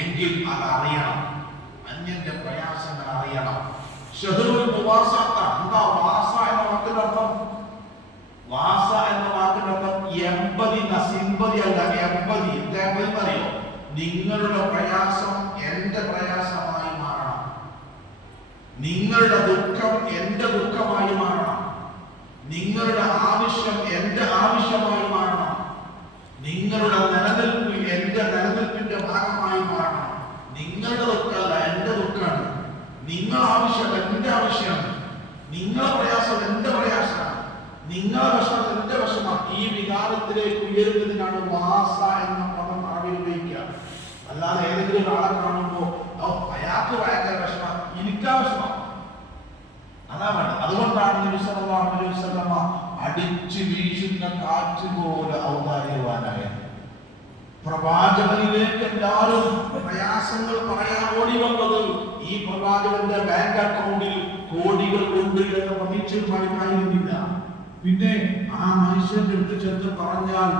എങ്കിൽ അത് അറിയണം. അന്യന്റെ പ്രയാസങ്ങൾ അറിയണം. ഷഹറുൽ മുവാസാത്ത, എന്താ വാസ എന്ന വാക്കിന്റെ അർത്ഥം? വാസ എന്ന വാക്കിന്റെ അർത്ഥം എമ്പതി, സിമ്പതി അല്ല, എമ്പതി. എന്താ എമ്പതി അറിയോ? നിങ്ങളുടെ പ്രയാസം എന്റെ പ്രയാസമായി മാറണം, നിങ്ങളുടെ ദുഃഖം എന്റെ ദുഃഖമായി മാറണം, നിങ്ങളുടെ ആവശ്യം എന്റെ ആവശ്യമായി മാറണം, നിങ്ങളുടെ നിലനിൽപ്പ് എന്റെ നിലനിൽപ്പിന്റെ ഭാഗമായി മാറണം. നിങ്ങളുടെ ദുഃഖമല്ല എന്റെ ദുഃഖമാണ്, നിങ്ങളുടെ ആവശ്യം എന്റെ ആവശ്യമാണ്, നിങ്ങളുടെ പ്രയാസം എന്റെ പ്രയാസമാണ്, നിങ്ങളുടെ വിഷമം എന്റെ വിഷമാണ്. ഈ വികാരത്തിലേക്ക് ഉയരുന്നതിനാണ് വാസ എന്ന പദം ആദ്യം ഉപയോഗിക്കുക. അല്ലാതെ ഏതെങ്കിലും ഒരാളെ കാണുമ്പോ അയാൾക്ക് ഭയങ്കര വിഷമം, എനിക്കാ വിഷമം, അതാ വേണ്ടത്. അതുകൊണ്ടാണ് നബി സല്ലല്ലാഹു അലൈഹി വസല്ലമ അടിച്ചു വീശുന്ന കാറ്റ് പോലെ ഔദാര്യവാനായ പ്രവാചകനിലേക്ക് എല്ലാവരും പ്രയാസങ്ങൾ പറയാൻ ഓടി വന്നത്. ഈ പ്രവാചകന്റെ ബാങ്ക് അക്കൗണ്ടിൽ കോടികൾ ഉണ്ട് എന്ന പ്രതീക്ഷയുമായിരുന്നില്ല. പിന്നെ ആ മനുഷ്യന്റെ അടുത്ത് ചെന്ന് പറഞ്ഞാൽ